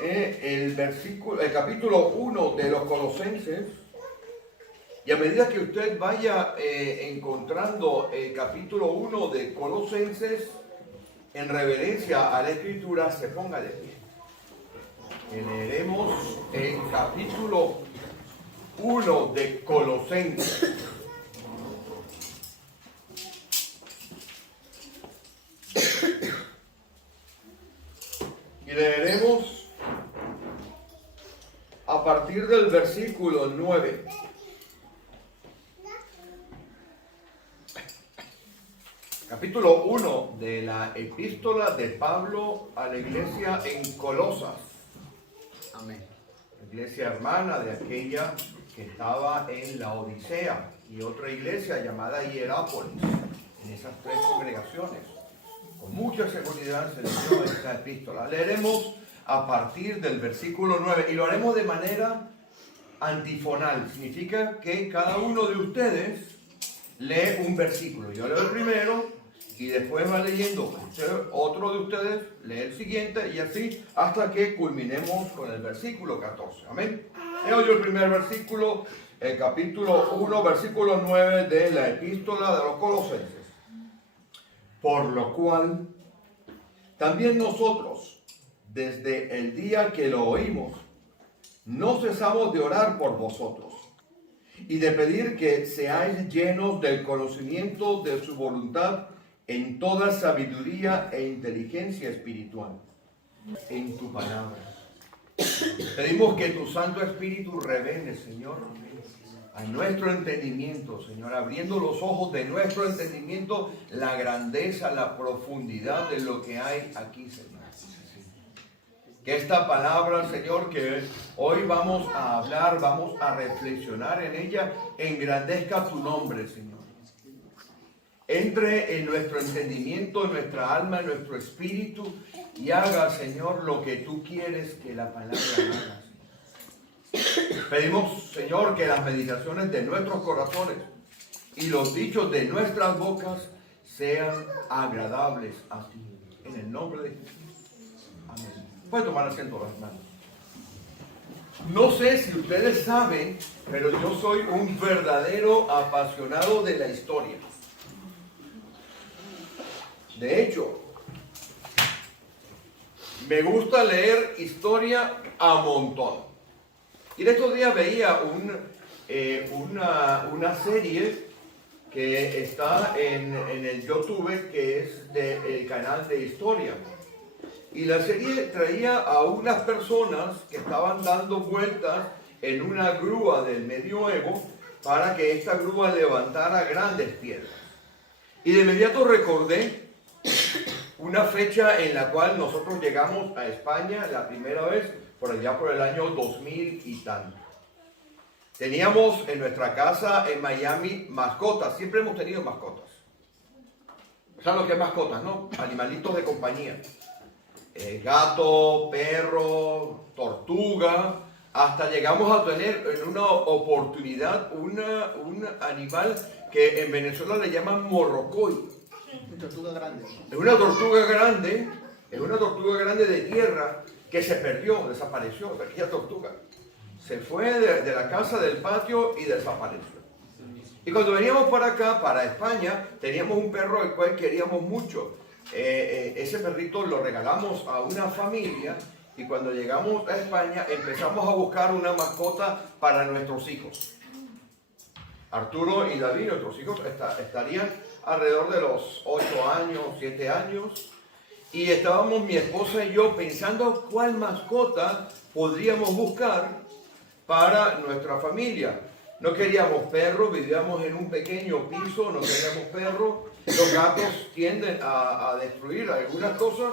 el capítulo 1 de los Colosenses. Y a medida que usted vaya encontrando el capítulo 1 de Colosenses, en reverencia a la Escritura, se ponga de pie. Y leeremos el capítulo 1 de Colosenses. Y leeremos a partir del versículo 9. Capítulo 1 de la epístola de Pablo a la iglesia en Colosas. Amén. La iglesia hermana de aquella que estaba en la Odisea y otra iglesia llamada Hierápolis. En esas tres congregaciones. Con mucha seguridad se leyó esta epístola. Leeremos a partir del versículo 9 y lo haremos de manera antifonal. Significa que cada uno de ustedes lee un versículo. Yo leo el primero y después va leyendo otro de ustedes, lee el siguiente y así hasta que culminemos con el versículo 14. Amén. Leo yo el primer versículo, el capítulo 1, versículo 9 de la epístola de los Colosenses. Por lo cual, también nosotros, desde el día que lo oímos, no cesamos de orar por vosotros y de pedir que seáis llenos del conocimiento de su voluntad en toda sabiduría e inteligencia espiritual, en tu palabra. Pedimos que tu Santo Espíritu revele, Señor, a nuestro entendimiento, Señor, abriendo los ojos de nuestro entendimiento, la grandeza, la profundidad de lo que hay aquí, Señor. Que esta palabra, Señor, que hoy vamos a hablar, vamos a reflexionar en ella, engrandezca tu nombre, Señor. Entre en nuestro entendimiento, en nuestra alma, en nuestro espíritu y haga, Señor, lo que tú quieres que la palabra haga. Pedimos, Señor, que las meditaciones de nuestros corazones y los dichos de nuestras bocas sean agradables a ti. En el nombre de Jesús. Amén. Pueden tomar asiento, hermanos. No sé si ustedes saben, pero yo soy un verdadero apasionado de la historia. De hecho, me gusta leer historia a montón. Y en estos días veía una serie que está en el YouTube, que es del canal de historia. Y la serie traía a unas personas que estaban dando vueltas en una grúa del medioevo para que esta grúa levantara grandes piedras. Y de inmediato recordé una fecha en la cual nosotros llegamos a España la primera vez, por allá por el año 2000 y tanto. Teníamos en nuestra casa en Miami mascotas, siempre hemos tenido mascotas. ¿Saben lo que es mascotas, no? Animalitos de compañía. Gato, perro, tortuga, hasta llegamos a tener en una oportunidad un animal que en Venezuela le llaman morrocoy. Tortuga grande. Es una tortuga grande de tierra que se perdió, desapareció, aquella tortuga. Se fue de la casa del patio y desapareció. Y cuando veníamos para acá, para España, teníamos un perro al cual queríamos mucho. Ese perrito lo regalamos a una familia y cuando llegamos a España empezamos a buscar una mascota para nuestros hijos. Arturo y David, nuestros hijos, estarían alrededor de los 8 años, 7 años, y estábamos mi esposa y yo pensando cuál mascota podríamos buscar para nuestra familia. No queríamos perro, vivíamos en un pequeño piso, no queríamos perro. Los gatos tienden a destruir algunas cosas.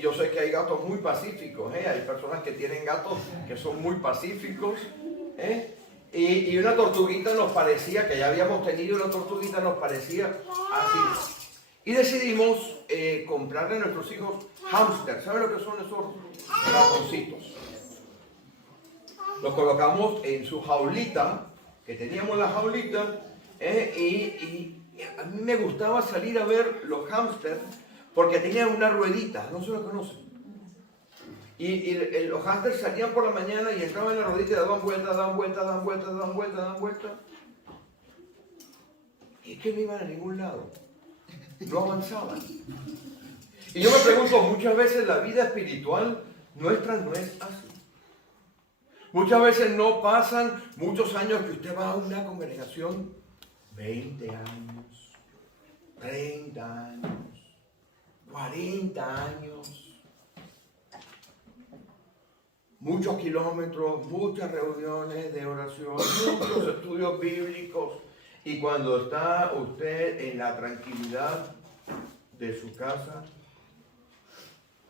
Yo sé que hay gatos muy pacíficos, hay personas que tienen gatos que son muy pacíficos. Y una tortuguita nos parecía, que ya habíamos tenido una tortuguita, nos parecía así. Y decidimos comprarle a nuestros hijos hámster. ¿Saben lo que son esos ratoncitos? Los colocamos en su jaulita, que teníamos la jaulita, y a mí me gustaba salir a ver los hámsters porque tenían una ruedita, no se lo conocen. Y los hámsters salían por la mañana y entraban en la rodilla y daban vueltas, daban vueltas, daban vueltas, daban vueltas, daban vueltas. Y es que no iban a ningún lado. No avanzaban. Y yo me pregunto, muchas veces la vida espiritual nuestra no es así. Muchas veces no pasan muchos años que usted va a una congregación, 20 años, 30 años, 40 años. Muchos kilómetros, muchas reuniones de oración, muchos estudios bíblicos. Y cuando está usted en la tranquilidad de su casa,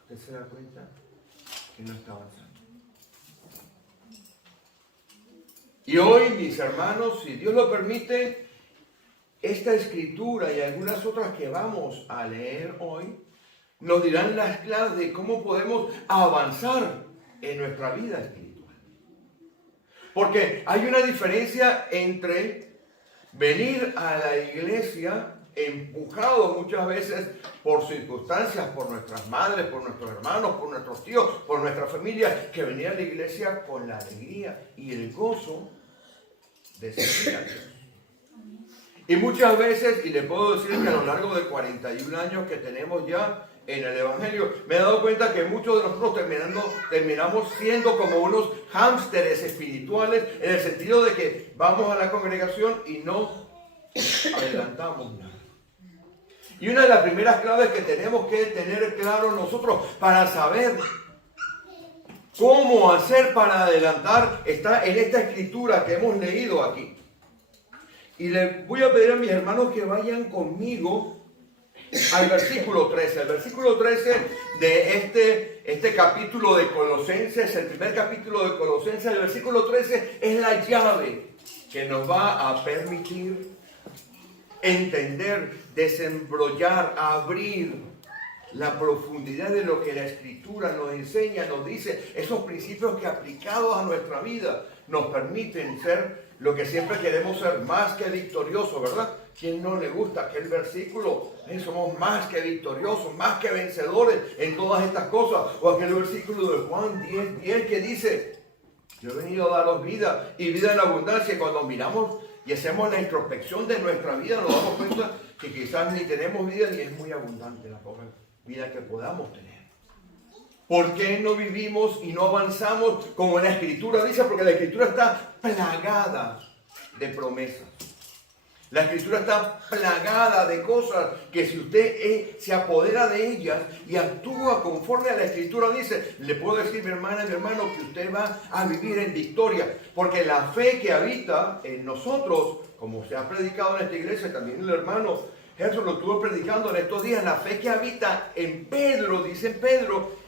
usted se da cuenta que no está avanzando. Y hoy, mis hermanos, si Dios lo permite, esta escritura y algunas otras que vamos a leer hoy, nos dirán las claves de cómo podemos avanzar en nuestra vida espiritual. Porque hay una diferencia entre venir a la iglesia empujado muchas veces por circunstancias, por nuestras madres, por nuestros hermanos, por nuestros tíos, por nuestra familia, que venir a la iglesia con la alegría y el gozo de servir a Dios. Y muchas veces, y le puedo decir que a lo largo de 41 años que tenemos ya en el Evangelio, me he dado cuenta que muchos de nosotros terminamos siendo como unos hámsteres espirituales, en el sentido de que vamos a la congregación y no adelantamos nada. Y una de las primeras claves que tenemos que tener claro nosotros para saber cómo hacer para adelantar está en esta escritura que hemos leído aquí. Y les voy a pedir a mis hermanos que vayan conmigo al versículo 13. El versículo 13 de este capítulo de Colosenses, el primer capítulo de Colosenses, el versículo 13 es la llave que nos va a permitir entender, desembrollar, abrir la profundidad de lo que la Escritura nos enseña, nos dice, esos principios que aplicados a nuestra vida nos permiten ser lo que siempre queremos ser, más que victoriosos, ¿verdad? ¿Quién no le gusta aquel versículo? Somos más que victoriosos, más que vencedores en todas estas cosas. O aquel versículo de Juan 10:10 que dice, yo he venido a daros vida y vida en abundancia. Y cuando miramos y hacemos la introspección de nuestra vida, nos damos cuenta que quizás ni tenemos vida ni es muy abundante la poca vida que podamos tener. ¿Por qué no vivimos y no avanzamos como la Escritura dice? Porque la Escritura está plagada de promesas. La Escritura está plagada de cosas que si usted se apodera de ellas y actúa conforme a la Escritura dice, le puedo decir, mi hermana y mi hermano, que usted va a vivir en victoria. Porque la fe que habita en nosotros, como se ha predicado en esta iglesia, también el hermano Jesús lo estuvo predicando en estos días, la fe que habita en Pedro, dice Pedro,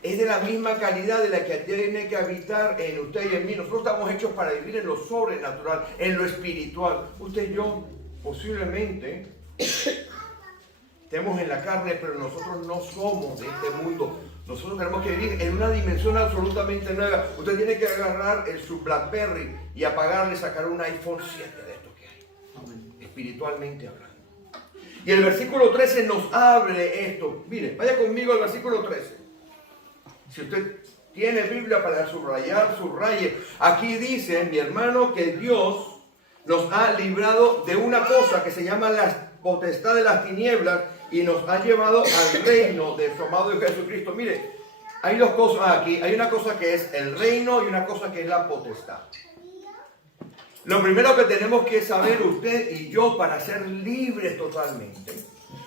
es de la misma calidad de la que tiene que habitar en usted y en mí. Nosotros estamos hechos para vivir en lo sobrenatural, en lo espiritual. Usted y yo posiblemente estemos en la carne, pero nosotros no somos de este mundo. Nosotros tenemos que vivir en una dimensión absolutamente nueva. Usted tiene que agarrar su BlackBerry y apagarle, sacar un iPhone 7 de estos que hay, espiritualmente hablando. Y el versículo 13 nos abre esto. Mire, vaya conmigo al versículo 13. Si usted tiene Biblia para subrayar, subraye. Aquí dice, mi hermano, que Dios nos ha librado de una cosa que se llama la potestad de las tinieblas y nos ha llevado al reino de su amado Jesucristo. Mire, hay dos cosas aquí. Hay una cosa que es el reino y una cosa que es la potestad. Lo primero que tenemos que saber usted y yo para ser libres totalmente,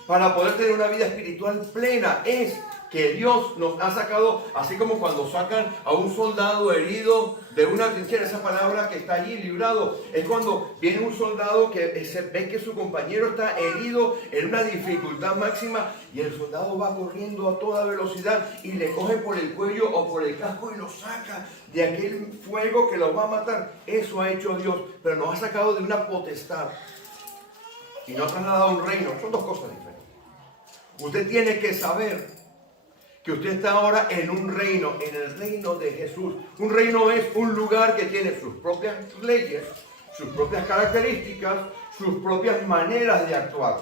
para poder tener una vida espiritual plena, es que Dios nos ha sacado, así como cuando sacan a un soldado herido de una trinchera, esa palabra que está allí, librado, es cuando viene un soldado que se ve que su compañero está herido en una dificultad máxima y el soldado va corriendo a toda velocidad y le coge por el cuello o por el casco y lo saca de aquel fuego que lo va a matar. Eso ha hecho Dios, pero nos ha sacado de una potestad y nos ha trasladado a un reino. Son dos cosas diferentes. Usted tiene que saber que usted está ahora en un reino, en el reino de Jesús. Un reino es un lugar que tiene sus propias leyes, sus propias características, sus propias maneras de actuar.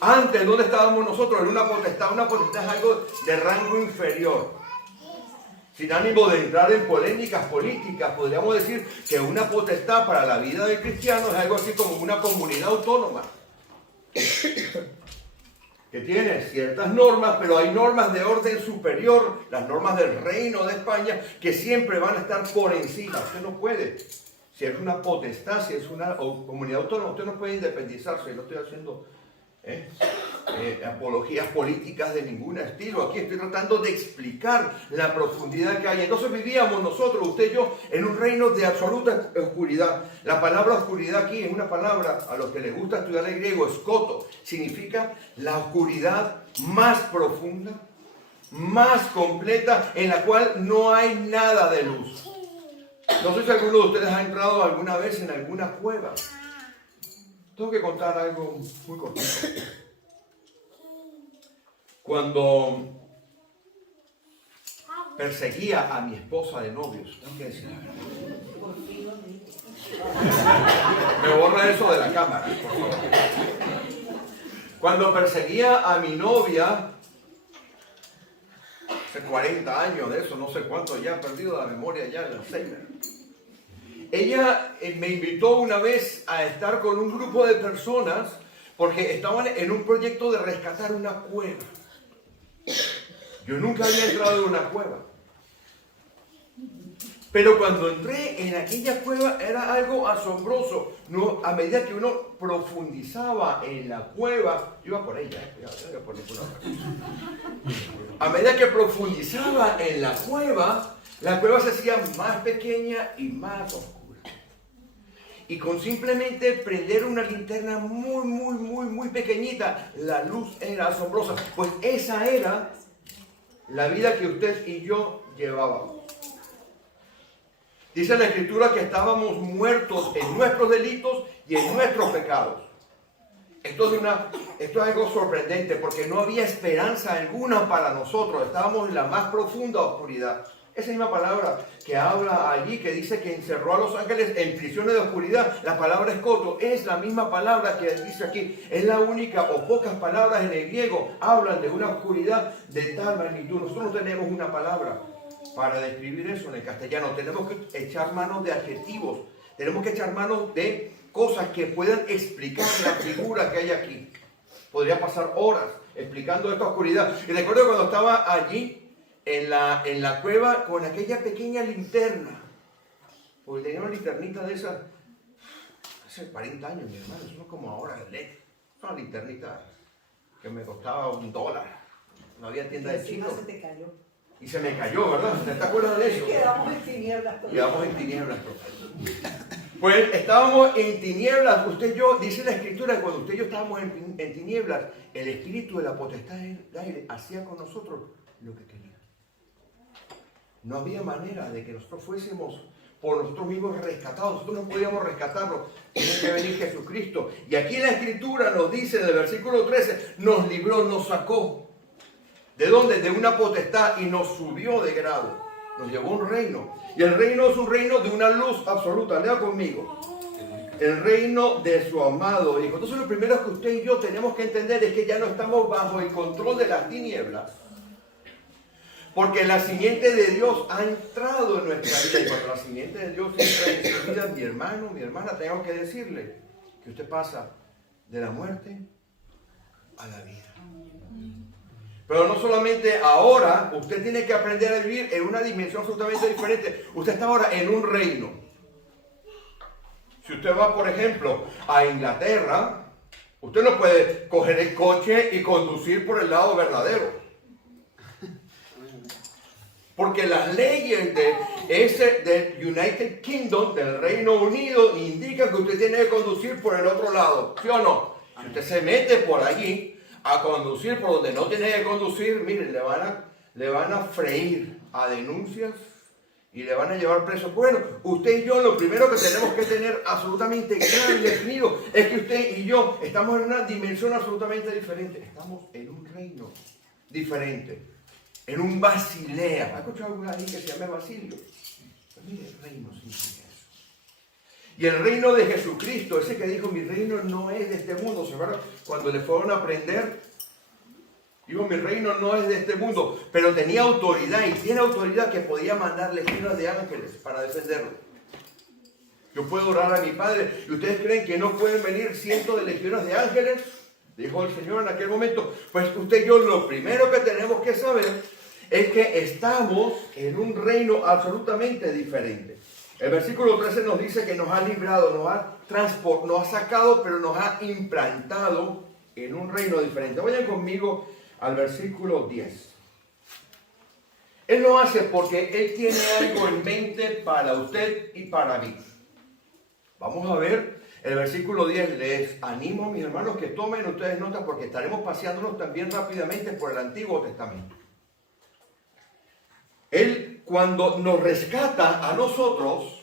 Antes, ¿dónde estábamos nosotros? En una potestad. Una potestad es algo de rango inferior. Sin ánimo de entrar en polémicas políticas, podríamos decir que una potestad para la vida del cristiano es algo así como una comunidad autónoma. Que tiene ciertas normas, pero hay normas de orden superior, las normas del Reino de España, que siempre van a estar por encima. Usted no puede, si es una potestad, si es una comunidad autónoma, usted no puede independizarse. No estoy haciendo apologías políticas de ningún estilo. Aquí estoy tratando de explicar la profundidad que hay. Entonces vivíamos nosotros, usted y yo, en un reino de absoluta oscuridad. La palabra oscuridad aquí es una palabra, a los que les gusta estudiar el griego, escoto. Significa la oscuridad más profunda, más completa, en la cual no hay nada de luz. No sé si alguno de ustedes ha entrado alguna vez en alguna cueva. Tengo que contar algo muy cortito. Cuando perseguía a mi esposa de novios, tengo que decir la verdad. Me borra eso de la cámara, por favor. Cuando perseguía a mi novia, hace 40 años de eso, no sé cuánto, ya he perdido la memoria ya el Alzheimer. Ella me invitó una vez a estar con un grupo de personas porque estaban en un proyecto de rescatar una cueva. Yo nunca había entrado en una cueva. Pero cuando entré en aquella cueva era algo asombroso. No, a medida que uno profundizaba en la cueva, yo iba por ella, a medida que profundizaba en la cueva se hacía más pequeña y más oscura. Y con simplemente prender una linterna muy pequeñita, la luz era asombrosa. Pues esa era la vida que usted y yo llevábamos. Dice la Escritura que estábamos muertos en nuestros delitos y en nuestros pecados. Esto es algo sorprendente porque no había esperanza alguna para nosotros. Estábamos en la más profunda oscuridad. Esa misma palabra que habla allí, que dice que encerró a los ángeles en prisiones de oscuridad, la palabra escoto, es la misma palabra que dice aquí. Es la única o pocas palabras en el griego hablan de una oscuridad de tal magnitud. Nosotros no tenemos una palabra para describir eso en el castellano. Tenemos que echar manos de adjetivos. Tenemos que echar manos de cosas que puedan explicar la figura que hay aquí. Podría pasar horas explicando esta oscuridad. Y recuerdo cuando estaba allí en la cueva con aquella pequeña linterna. Porque tenía una linternita de esas hace 40 años, mi hermano. Eso no es como ahora el LED. Es una linternita que me costaba $1. No había tienda de chino. Se te cayó. Y se me cayó, ¿verdad? ¿Te acuerdas de eso? Quedamos en tinieblas todos. Quedamos en tinieblas todos. Pues estábamos en tinieblas, usted y yo, dice la Escritura, que cuando usted y yo estábamos en tinieblas, el espíritu de la potestad del aire hacía con nosotros lo que quería. No había manera de que nosotros fuésemos por nosotros mismos rescatados. Nosotros no podíamos rescatarnos. Tiene que venir Jesucristo. Y aquí en la Escritura nos dice, en el versículo 13, nos libró, nos sacó. ¿De dónde? De una potestad y nos subió de grado. Nos llevó a un reino. Y el reino es un reino de una luz absoluta. Lea conmigo. El reino de su amado Hijo. Entonces lo primero que usted y yo tenemos que entender es que ya no estamos bajo el control de las tinieblas. Porque la simiente de Dios ha entrado en nuestra vida. Y cuando la simiente de Dios entra en nuestra vida, mi hermano, mi hermana, tengo que decirle que usted pasa de la muerte a la vida. Pero no solamente ahora, usted tiene que aprender a vivir en una dimensión absolutamente diferente. Usted está ahora en un reino. Si usted va, por ejemplo, a Inglaterra, usted no puede coger el coche y conducir por el lado verdadero. Porque las leyes del United Kingdom, del Reino Unido, indican que usted tiene que conducir por el otro lado. ¿Sí o no? Si usted se mete por allí a conducir por donde no tiene que conducir, miren, le van a freír a denuncias y le van a llevar preso. Bueno, usted y yo lo primero que tenemos que tener absolutamente claro y definido es que usted y yo estamos en una dimensión absolutamente diferente. Estamos en un reino diferente, en un Basilea. ¿Ha escuchado alguna ahí que se llame Basilio? Pues mire, el reino significa eso. Y el reino de Jesucristo, ese que dijo, mi reino no es de este mundo, ¿se acuerdan? Cuando le fueron a prender Digo, mi reino no es de este mundo, pero tenía autoridad y tiene autoridad que podía mandar legiones de ángeles para defenderlo. Yo puedo orar a mi Padre y ustedes creen que no pueden venir cientos de legiones de ángeles, dijo el Señor en aquel momento. Pues usted y yo lo primero que tenemos que saber es que estamos en un reino absolutamente diferente. El versículo 13 nos dice que nos ha librado, nos ha sacado, pero nos ha implantado en un reino diferente. Vayan conmigo al versículo 10. Él lo hace porque Él tiene algo en mente para usted y para mí. Vamos a ver el versículo 10. Les animo, mis hermanos, que tomen ustedes notas porque estaremos paseándonos también rápidamente por el Antiguo Testamento. Él, cuando nos rescata a nosotros,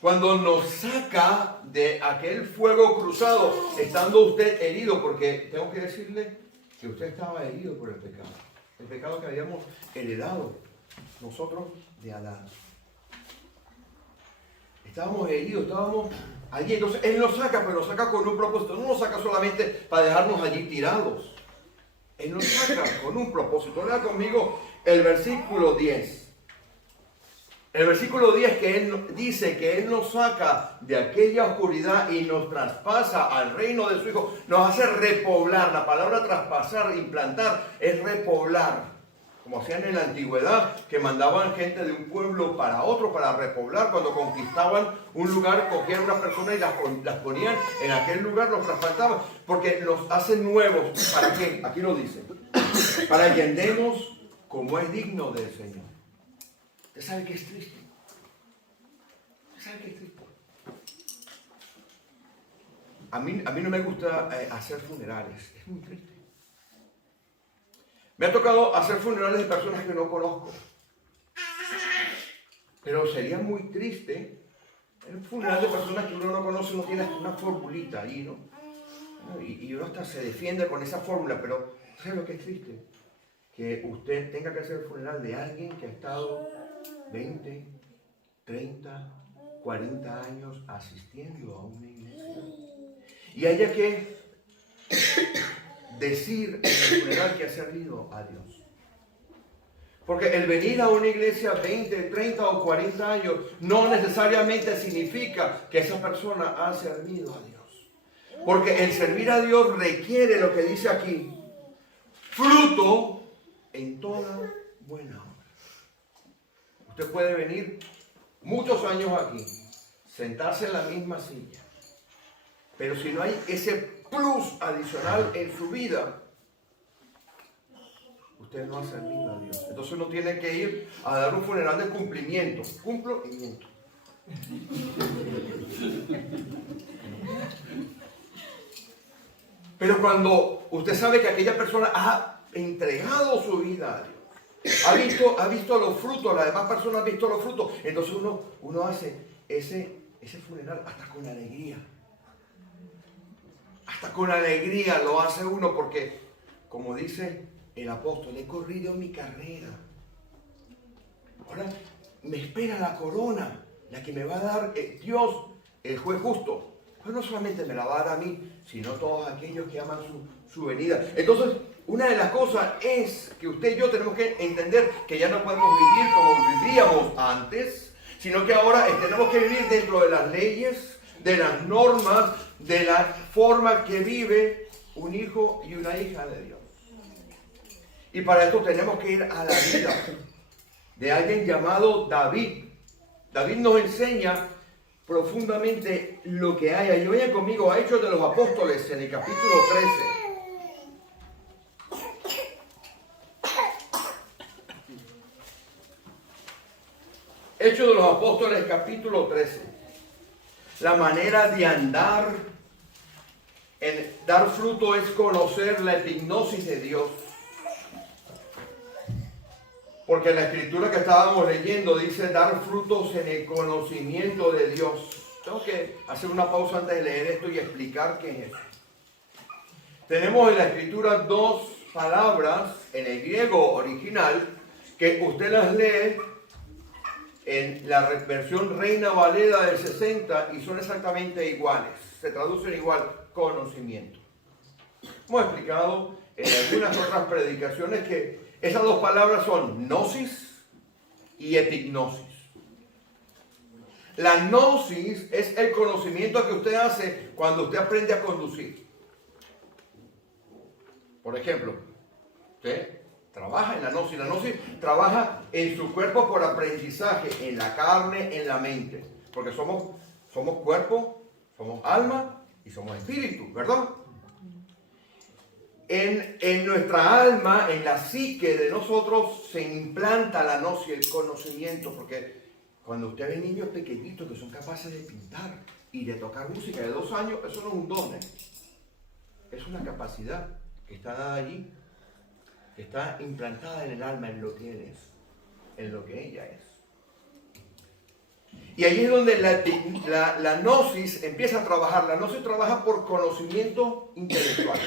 cuando nos saca de aquel fuego cruzado, estando usted herido, porque tengo que decirle que usted estaba herido por el pecado que habíamos heredado nosotros de Adán. Estábamos heridos, estábamos allí. Entonces Él nos saca, pero nos saca con un propósito. No nos saca solamente para dejarnos allí tirados. Él nos saca con un propósito. Lea conmigo el versículo 10. El versículo 10 que Él dice que Él nos saca de aquella oscuridad y nos traspasa al reino de su Hijo. Nos hace repoblar. La palabra traspasar, implantar, es repoblar. Como hacían en la antigüedad, que mandaban gente de un pueblo para otro para repoblar. Cuando conquistaban un lugar, cogían unas personas y las ponían en aquel lugar, los trasplantaban. Porque los hacen nuevos. ¿Para qué? Aquí lo dice. Para que andemos como es digno del Señor. ¿Usted sabe que es triste? ¿Usted sabe que es triste? A mí no me gusta hacer funerales. Es muy triste. Me ha tocado hacer funerales de personas que no conozco. Pero sería muy triste. El funeral de personas que uno no conoce no tiene una formulita ahí, ¿no? Y uno hasta se defiende con esa fórmula, pero ¿sabe lo que es triste? Que usted tenga que hacer el funeral de alguien que ha estado 20, 30, 40 años asistiendo a una iglesia. Y haya que decir en el funeral que ha servido a Dios. Porque el venir a una iglesia 20, 30 o 40 años no necesariamente significa que esa persona ha servido a Dios. Porque el servir a Dios requiere lo que dice aquí, fruto en toda buena obra. Usted puede venir muchos años aquí, sentarse en la misma silla, pero si no hay ese plus adicional en su vida, usted no ha servido a Dios. Entonces uno tiene que ir a dar un funeral de cumplimiento. Cumplo y miento. Pero cuando usted sabe que aquella persona ha entregado su vida a Dios, ha visto los frutos, las demás personas han visto los frutos, entonces uno hace ese funeral hasta con alegría. Hasta con alegría lo hace uno porque, como dice el apóstol, he corrido mi carrera. Ahora me espera la corona, la que me va a dar Dios, el juez justo. Pues no solamente me la va a dar a mí, sino a todos aquellos que aman su venida. Entonces, una de las cosas es que usted y yo tenemos que entender que ya no podemos vivir como vivíamos antes, sino que ahora tenemos que vivir dentro de las leyes, de las normas, de la forma que vive un hijo y una hija de Dios. Y para esto tenemos que ir a la vida de alguien llamado David. David nos enseña profundamente lo que hay. Y vayan conmigo a Hechos de los Apóstoles en el capítulo 13. Hechos de los Apóstoles, capítulo 13. La manera de andar en dar fruto es conocer la epignosis de Dios. Porque la escritura que estábamos leyendo dice dar frutos en el conocimiento de Dios. Tengo que hacer una pausa antes de leer esto y explicar qué es eso. Tenemos en la escritura dos palabras en el griego original que usted las lee en la versión Reina Valera del 60 y son exactamente iguales. Se traducen igual, conocimiento. Hemos explicado en algunas otras predicaciones que esas dos palabras son gnosis y epignosis. La gnosis es el conocimiento que usted hace cuando usted aprende a conducir. Por ejemplo, usted trabaja en la gnosis. La gnosis trabaja en su cuerpo por aprendizaje, en la carne, en la mente. Porque somos cuerpo, somos alma y somos espíritu, ¿verdad? En nuestra alma, en la psique de nosotros, se implanta la gnosis, el conocimiento, porque cuando usted ve niños pequeñitos que son capaces de pintar y de tocar música de 2 años, eso no es un don, es una capacidad que está dada allí, que está implantada en el alma, en lo que él es, en lo que ella es. Y ahí es donde la gnosis empieza a trabajar. La gnosis trabaja por conocimiento intelectual.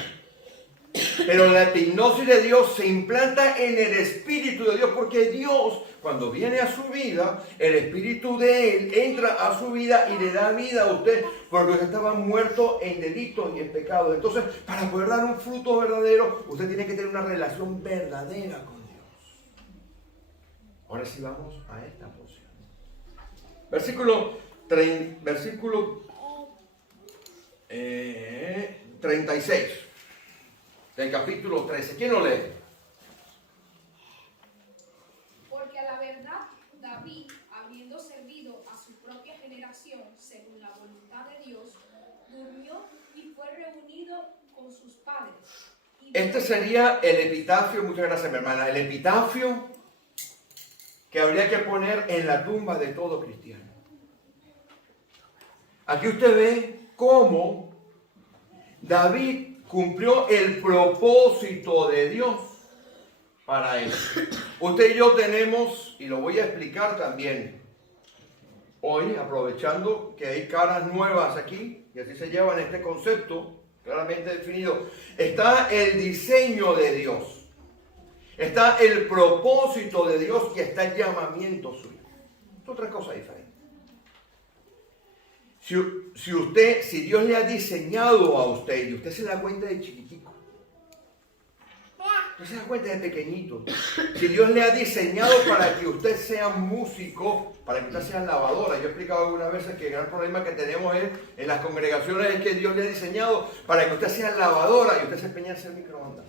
Pero la epignosis de Dios se implanta en el Espíritu de Dios, porque Dios, cuando viene a su vida, el Espíritu de Él entra a su vida y le da vida a usted, porque usted estaba muerto en delitos y en pecados. Entonces, para poder dar un fruto verdadero, usted tiene que tener una relación verdadera con Dios. Ahora sí vamos a esta porción. Versículo 36 del capítulo 13. ¿Quién lo lee? Porque a la verdad, David, habiendo servido a su propia generación según la voluntad de Dios, durmió y fue reunido con sus padres. Este sería el epitafio, muchas gracias mi hermana, el epitafio que habría que poner en la tumba de todo cristiano. Aquí usted ve cómo David cumplió el propósito de Dios para él. Usted y yo tenemos, y lo voy a explicar también hoy, aprovechando que hay caras nuevas aquí, y así se llevan este concepto claramente definido. Está el diseño de Dios, está el propósito de Dios y está el llamamiento suyo. Son 3 cosas diferentes. Si Dios le ha diseñado a usted y usted se da cuenta de chiquitico, usted se da cuenta de pequeñito, si Dios le ha diseñado para que usted sea músico, para que usted sea lavadora. Yo he explicado algunas veces que el gran problema que tenemos en las congregaciones es que Dios le ha diseñado para que usted sea lavadora y usted se empeña a hacer microondas.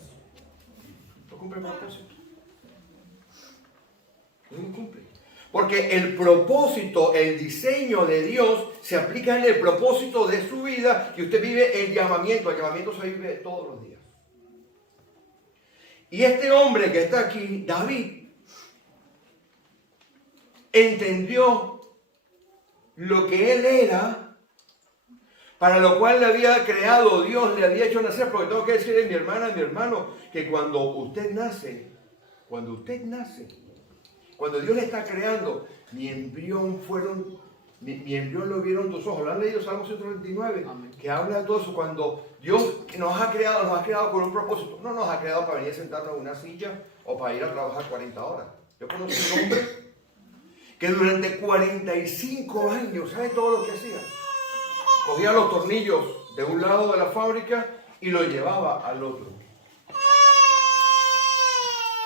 ¿No cumple el propósito? No cumple. Porque el propósito, el diseño de Dios se aplica en el propósito de su vida y usted vive el llamamiento. El llamamiento se vive todos los días. Y este hombre que está aquí, David, entendió lo que él era, para lo cual le había creado Dios, le había hecho nacer. Porque tengo que decirle, mi hermana, mi hermano, que cuando Dios le está creando, mi embrión lo vieron tus ojos. ¿Lo han leído? Salmo 129, que habla de todo eso. Cuando Dios nos ha creado con un propósito. No nos ha creado para venir a sentarnos en una silla o para ir a trabajar 40 horas. Yo conocí un hombre que durante 45 años, ¿sabe todo lo que hacía? Cogía los tornillos de un lado de la fábrica y los llevaba al otro.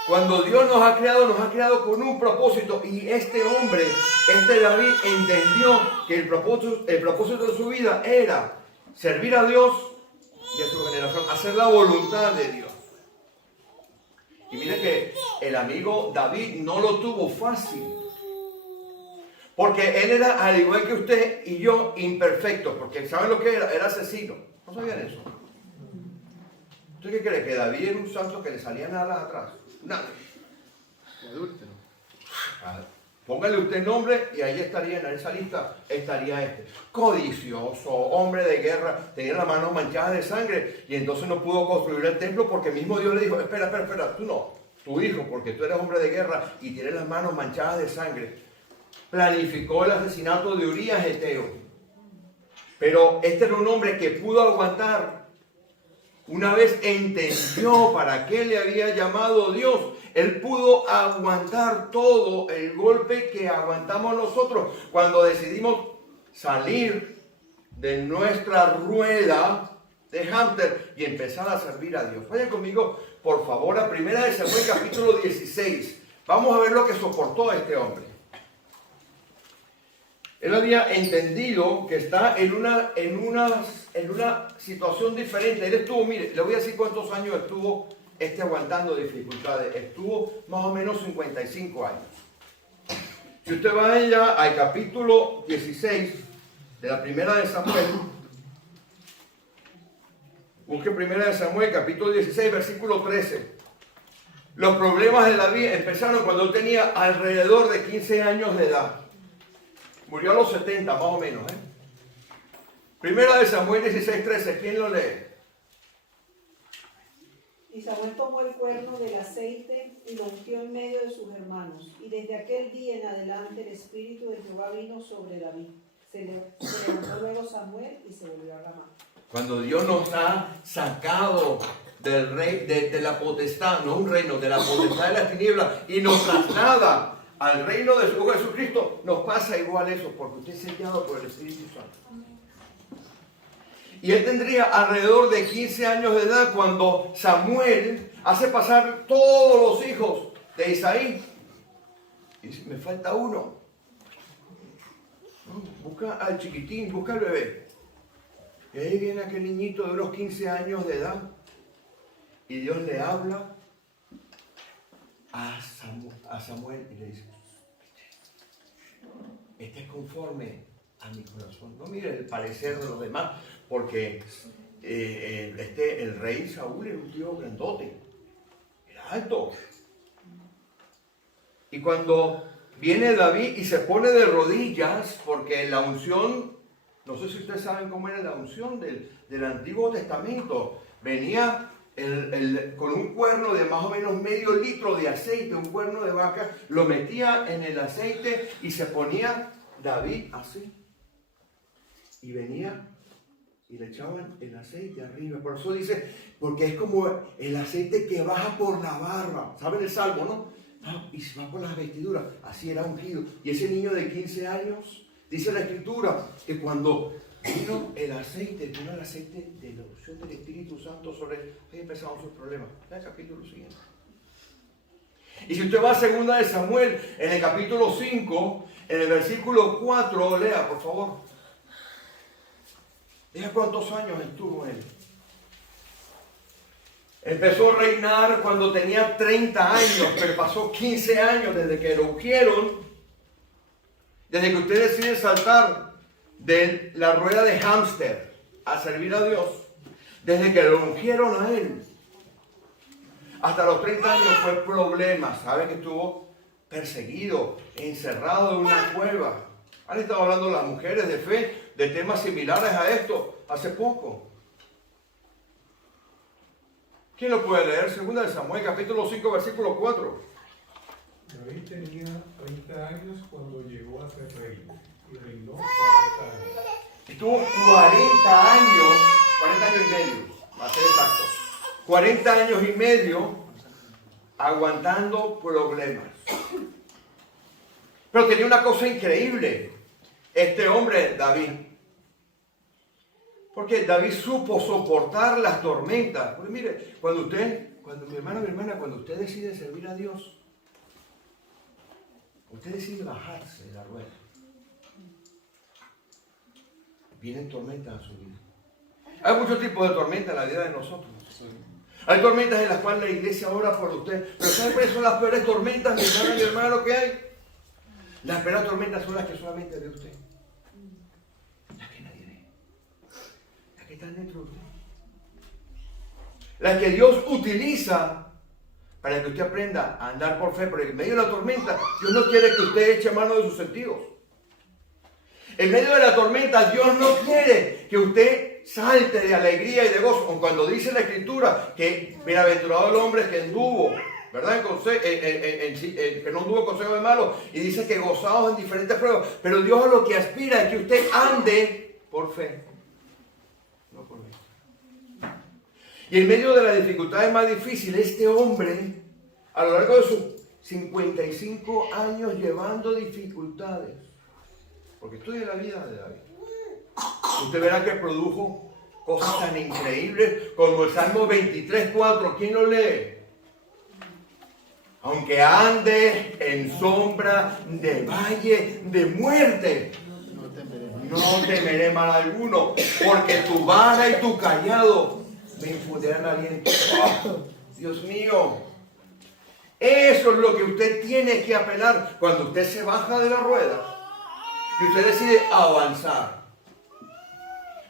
Cuando Dios nos ha creado con un propósito, y este hombre, David, entendió que el propósito de su vida era servir a Dios y a su generación, hacer la voluntad de Dios. Y mire que el amigo David no lo tuvo fácil, porque él era, al igual que usted y yo, imperfecto, porque ¿saben lo que era? Era asesino. ¿No sabían eso? ¿Usted qué cree? ¿Que David era un santo que le salían alas atrás? Nada. Adúltero. Póngale usted nombre y ahí estaría, en esa lista estaría este. Codicioso, hombre de guerra, tenía las manos manchadas de sangre y entonces no pudo construir el templo porque mismo Dios le dijo, espera, tú no, tu hijo, porque tú eres hombre de guerra y tienes las manos manchadas de sangre. Planificó el asesinato de Urías Eteo. Pero este era un hombre que pudo aguantar. Una vez entendió para qué le había llamado Dios, él pudo aguantar todo el golpe que aguantamos nosotros cuando decidimos salir de nuestra rueda de hámster y empezar a servir a Dios. Vayan conmigo, por favor, a 1 Samuel capítulo 16. Vamos a ver lo que soportó este hombre. Él había entendido que está en una situación diferente. Él estuvo, mire, le voy a decir cuántos años estuvo aguantando dificultades. Estuvo más o menos 55 años. Si usted va allá al capítulo 16 de la primera de Samuel, busque primera de Samuel, capítulo 16, versículo 13. Los problemas de David empezaron cuando él tenía alrededor de 15 años de edad. Murió a los 70, más o menos. Primera de Samuel 16, 13. ¿Quién lo lee? Y Samuel tomó el cuerno del aceite y lo ungió en medio de sus hermanos. Y desde aquel día en adelante el Espíritu de Jehová vino sobre David. Se levantó luego Samuel y se volvió a Ramá. Cuando Dios nos ha sacado del rey, de la potestad, no un reino, de la potestad de las tinieblas, y nos traslada al reino de su Hijo Jesucristo, nos pasa igual eso, porque usted es sellado por el Espíritu Santo. Y él tendría alrededor de 15 años de edad cuando Samuel hace pasar todos los hijos de Isaí. Y dice, me falta uno. Busca al chiquitín, busca al bebé. Y ahí viene aquel niñito de unos 15 años de edad. Y Dios le habla a Samuel y le dice, este es conforme a mi corazón. No mire el parecer de los demás, porque el rey Saúl era un tío grandote, era alto. Y cuando viene David y se pone de rodillas, porque la unción, no sé si ustedes saben cómo era la unción del Antiguo Testamento, venía con un cuerno de más o menos medio litro de aceite, un cuerno de vaca, lo metía en el aceite y se ponía David así. Y venía y le echaban el aceite arriba. Por eso dice, porque es como el aceite que baja por la barba. ¿Saben el salmo, no? Y se va por las vestiduras. Así era ungido. Y ese niño de 15 años, dice la Escritura, que cuando vino el aceite de la unción del Espíritu Santo sobre él, ahí empezaron sus problemas. El capítulo siguiente. Y si usted va a 2 de Samuel, en el capítulo 5, en el versículo 4, lea, por favor. Lea cuántos años estuvo él. Empezó a reinar cuando tenía 30 años, pero pasó 15 años desde que lo ungieron, desde que usted decide saltar de la rueda de hámster a servir a Dios, desde que lo ungieron a él, hasta los 30 años fue problema. ¿Sabe que estuvo perseguido, encerrado en una cueva? Han estado hablando las mujeres de fe de temas similares a esto hace poco. ¿Quién lo puede leer? 2 de Samuel, capítulo 5, versículo 4. David tenía 30 años cuando llegó a ser rey y reinó 40 años. Estuvo 40 años y medio, para ser exactos. 40 años y medio aguantando problemas. Pero tenía una cosa increíble, este hombre David. Porque David supo soportar las tormentas. Porque mire, mi hermana, cuando usted decide servir a Dios, usted decide bajarse de la rueda. Vienen tormentas a su vida. Hay muchos tipos de tormentas en la vida de nosotros. Hay tormentas en las cuales la iglesia ora por usted. Pero ¿saben cuáles son las peores tormentas, mi hermano, que hay? Las peores tormentas son las que solamente ve usted. Las que nadie ve. Las que están dentro de usted. Las que Dios utiliza para que usted aprenda a andar por fe. Pero en medio de la tormenta, Dios no quiere que usted eche mano de sus sentidos. En medio de la tormenta, Dios no quiere que usted salte de alegría y de gozo. Cuando dice la Escritura que bienaventurado el hombre que anduvo, ¿verdad? Que no anduvo consejo de malos, y dice que gozados en diferentes pruebas. Pero Dios a lo que aspira es que usted ande por fe, no por vista. Y en medio de las dificultades más difíciles, este hombre, a lo largo de sus 55 años llevando dificultades, porque estudia la vida de David, usted verá que produjo cosas tan increíbles como el Salmo 23:4. ¿Quién lo lee? Aunque ande en sombra de valle de muerte, no temeré mal alguno, porque tu vara y tu callado me infundirán aliento. ¡Oh, Dios mío! Eso es lo que usted tiene que apelar cuando usted se baja de la rueda y usted decide avanzar.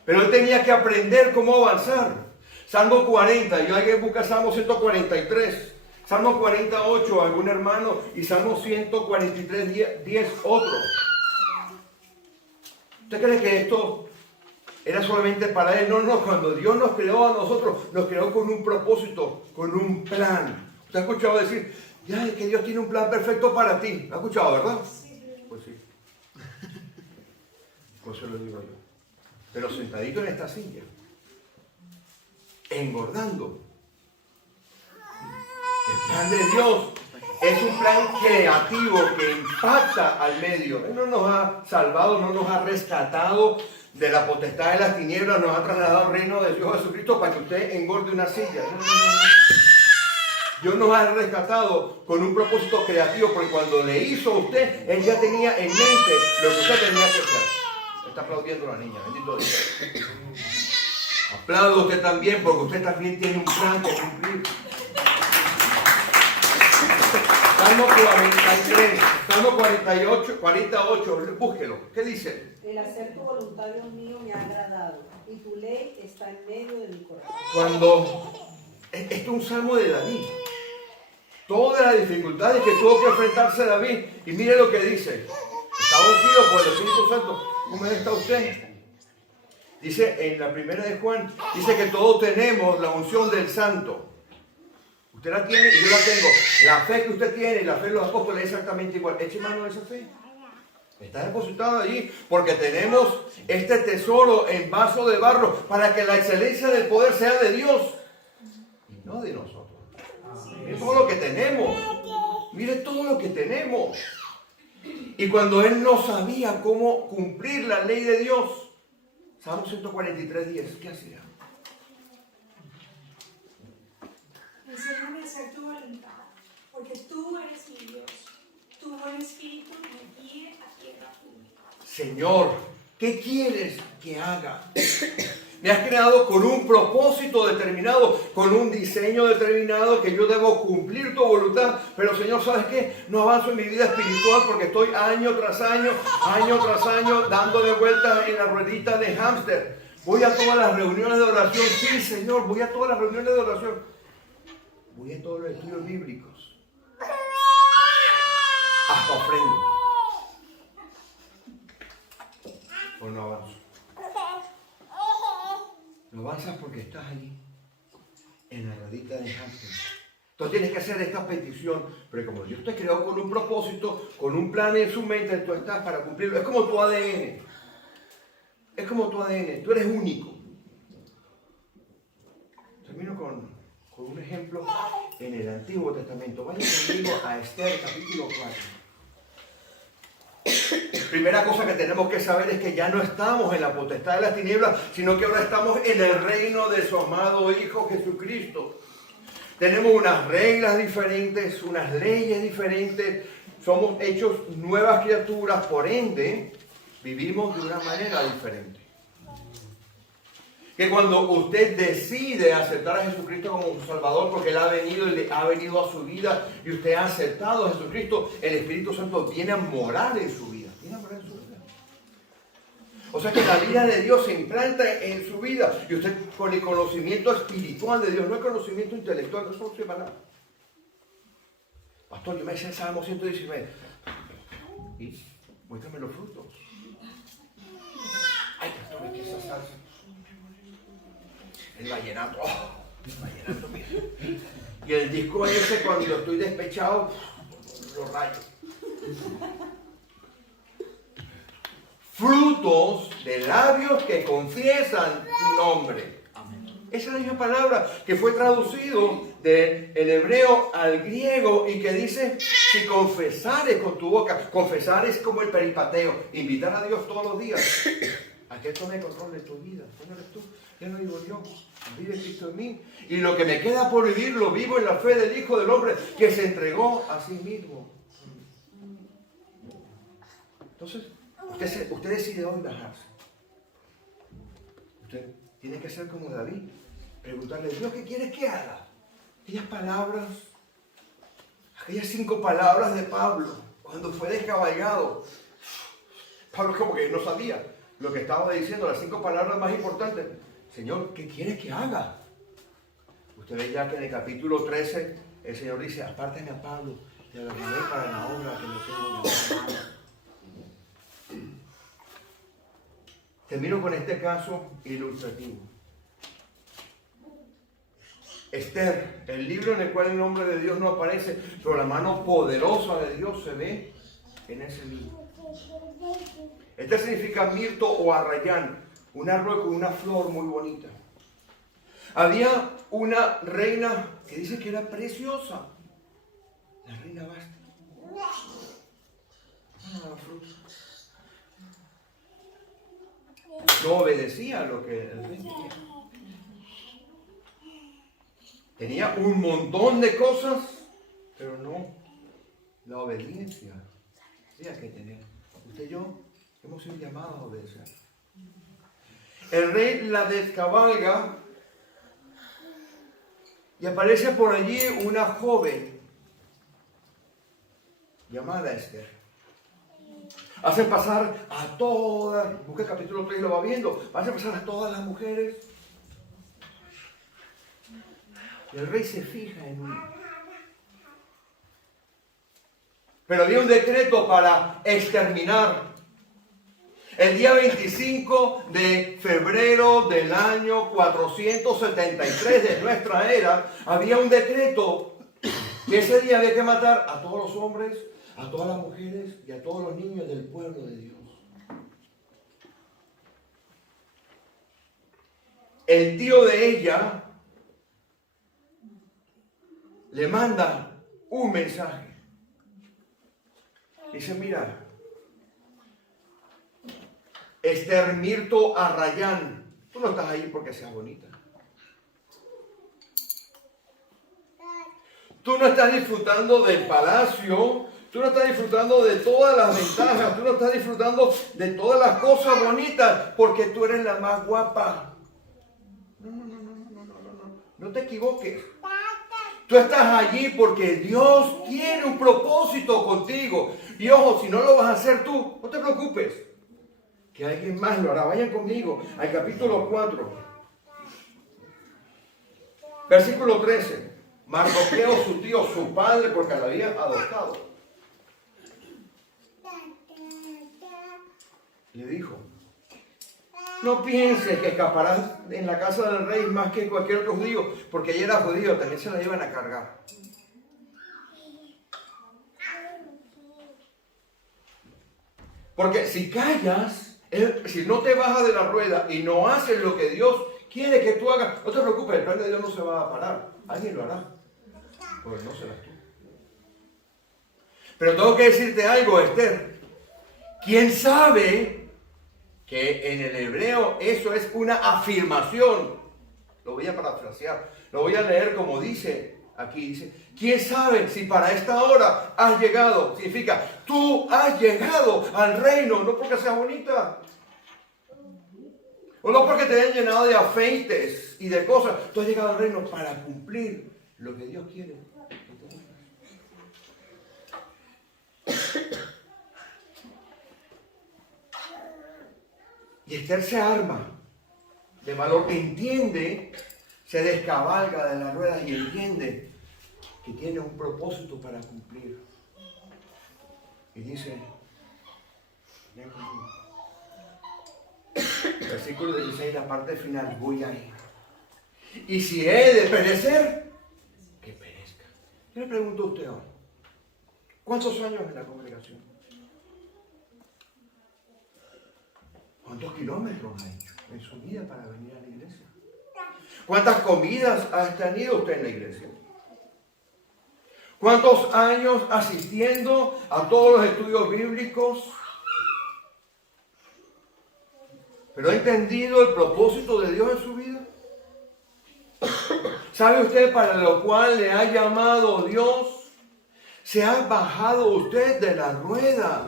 Pero él tenía que aprender cómo avanzar. Salmo 40, yo hay que buscar Salmo 143, Salmo 48, algún hermano, y Salmo 143, 10, otro. ¿Usted cree que esto era solamente para él? No, no, cuando Dios nos creó a nosotros, nos creó con un propósito, con un plan. ¿Usted ha escuchado decir, ya, es que Dios tiene un plan perfecto para ti? ¿Ha escuchado, verdad? Pues sí. Pues eso lo digo yo. Pero sentadito en esta silla, engordando. El plan de Dios es un plan creativo que impacta al medio. Él no nos ha salvado, no nos ha rescatado de la potestad de las tinieblas, nos ha trasladado al reino de Dios Jesucristo para que usted engorde una silla. No, no, no. Dios nos ha rescatado con un propósito creativo, porque cuando le hizo a usted, Él ya tenía en mente lo que usted tenía que hacer. Está aplaudiendo la niña, bendito Dios. Aplaudo usted también, porque usted también tiene un plan que cumplir. Salmo 43, Salmo 48, búsquelo. ¿Qué dice? El hacer tu voluntad, Dios mío, me ha agradado, y tu ley está en medio de mi corazón. Esto es un salmo de David. Todas las dificultades que tuvo que enfrentarse David. Y mire lo que dice. Está ungido por el Espíritu Santo. ¿Cómo está usted? Dice en la primera de Juan, dice que todos tenemos la unción del Santo. Usted la tiene y yo la tengo. La fe que usted tiene y la fe de los apóstoles es exactamente igual. Eche mano de esa fe. Está depositada allí porque tenemos este tesoro en vaso de barro para que la excelencia del poder sea de Dios y no de nosotros. Mire todo lo que tenemos. Mire todo lo que tenemos. Y cuando él no sabía cómo cumplir la ley de Dios, Salmo 143, 10, ¿qué hacía? Enséñame a hacer tu voluntad, porque tú eres mi Dios. Tu buen espíritu me guíe a tierra firme. Señor, ¿qué quieres que haga? Me has creado con un propósito determinado, con un diseño determinado que yo debo cumplir tu voluntad. Pero Señor, ¿sabes qué? No avanzo en mi vida espiritual porque estoy año tras año, dándole vueltas en la ruedita de hámster. Voy a todas las reuniones de oración. Sí, Señor, voy a todas las reuniones de oración. Voy a todos los estudios bíblicos. Hasta ofrendo. O no avanzo. No avanzas porque estás allí, en la ruedita de hámster. Entonces tienes que hacer esta petición, pero como Dios te creó con un propósito, con un plan en su mente, tú estás para cumplirlo. Es como tu ADN. Es como tu ADN. Tú eres único. Termino con un ejemplo en el Antiguo Testamento. Vaya conmigo a Esther, capítulo 4. Primera cosa que tenemos que saber es que ya no estamos en la potestad de las tinieblas, sino que ahora estamos en el reino de su amado Hijo Jesucristo. Tenemos unas reglas diferentes, unas leyes diferentes, somos hechos nuevas criaturas, por ende, vivimos de una manera diferente. Que cuando usted decide aceptar a Jesucristo como su Salvador, porque Él ha venido a su vida y usted ha aceptado a Jesucristo, el Espíritu Santo viene a morar en su vida. Viene a morar en su vida. O sea que la vida de Dios se implanta en su vida y usted con el conocimiento espiritual de Dios, no el conocimiento intelectual, eso no se va a nada. Pastor, yo me hice el Salmo 119. Y muéstrame los frutos. Ay, pastor, ¿qué es esa salsa? El vallenato, el vallenato, mira. Y el disco ese cuando estoy despechado, lo rayo. Frutos de labios que confiesan tu nombre. Esa es la misma palabra que fue traducido del hebreo al griego y que dice, si confesares con tu boca, confesar es como el peripateo, invitar a Dios todos los días a que Él tome control de tu vida. ¿Cómo eres tú? Ya no vivo yo, vive Cristo en mí. Y lo que me queda por vivir lo vivo en la fe del Hijo del Hombre que se entregó a sí mismo. Entonces, usted decide hoy bajarse. Usted tiene que ser como David. Preguntarle, Dios, ¿qué quieres que haga? Aquellas palabras, aquellas 5 palabras de Pablo, cuando fue descaballado. Pablo como que no sabía lo que estaba diciendo, las 5 palabras más importantes. Señor, ¿qué quieres que haga? Usted ve ya que en el capítulo 13 el Señor dice, apártame a Pablo, te agarraré para la obra que lo tengo llamado. Termino con este caso ilustrativo. Esther, el libro en el cual el nombre de Dios no aparece, pero la mano poderosa de Dios se ve en ese libro. Esther significa mirto o arrayán, un árbol con una flor muy bonita. Había una reina que dice que era preciosa, la reina Basti. No obedecía a lo que el rey quería. Tenía un montón de cosas, pero no la obediencia. Había que tener. Usted y yo hemos sido llamados a obedecer. El rey la descabalga y aparece por allí una joven llamada Esther. Hacen pasar a todas, busca el capítulo 3 y lo va viendo, hacen pasar a todas las mujeres. Y el rey se fija en una. Pero había un decreto para exterminar. El día 25 de febrero del año 473 de nuestra era, había un decreto que ese día había que matar a todos los hombres, a todas las mujeres y a todos los niños del pueblo de Dios. El tío de ella le manda un mensaje. Dice, mira, Esther Mirto Arrayán, tú no estás ahí porque seas bonita. Tú no estás disfrutando del palacio, tú no estás disfrutando de todas las ventajas, tú no estás disfrutando de todas las cosas bonitas porque tú eres la más guapa. No te equivoques. Tú estás allí porque Dios tiene un propósito contigo. Y ojo, si no lo vas a hacer tú, no te preocupes, que alguien más lo hará. Vayan conmigo al capítulo 4, versículo 13. Mardoqueo, su tío, su padre, porque la había adoptado, le dijo, no pienses que escaparás en la casa del rey más que cualquier otro judío, porque ella era judío, también se la iban a cargar. Porque si callas, si no te bajas de la rueda y no haces lo que Dios quiere que tú hagas, no te preocupes, el plan de Dios no se va a parar. Alguien lo hará, pero no serás tú. Pero tengo que decirte algo, Esther. ¿Quién sabe que en el hebreo eso es una afirmación? Lo voy a parafrasear, lo voy a leer como dice aquí. Dice, ¿quién sabe si para esta hora has llegado? Significa, tú has llegado al reino, no porque seas bonita. O no porque te hayan llenado de afeites y de cosas. Tú has llegado al reino para cumplir lo que Dios quiere. Y Esther se arma de valor, entiende, se descabalga de las ruedas y entiende que tiene un propósito para cumplir. Y dice, ven conmigo. Versículo 16, la parte final, voy a ir. Y si he de perecer, que perezca. Yo le pregunto a usted ahora, ¿cuántos años en la congregación? ¿Cuántos kilómetros ha hecho en su vida para venir a la iglesia? ¿Cuántas comidas ha tenido usted en la iglesia? ¿Cuántos años asistiendo a todos los estudios bíblicos? ¿Pero ha entendido el propósito de Dios en su vida? ¿Sabe usted para lo cual le ha llamado Dios? ¿Se ha bajado usted de la rueda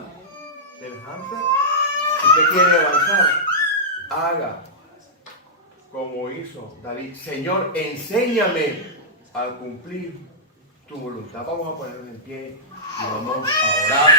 del hámster? Si usted quiere avanzar, haga como hizo David. Señor, enséñame a cumplir tu voluntad. Vamos a ponernos en pie y vamos a orar.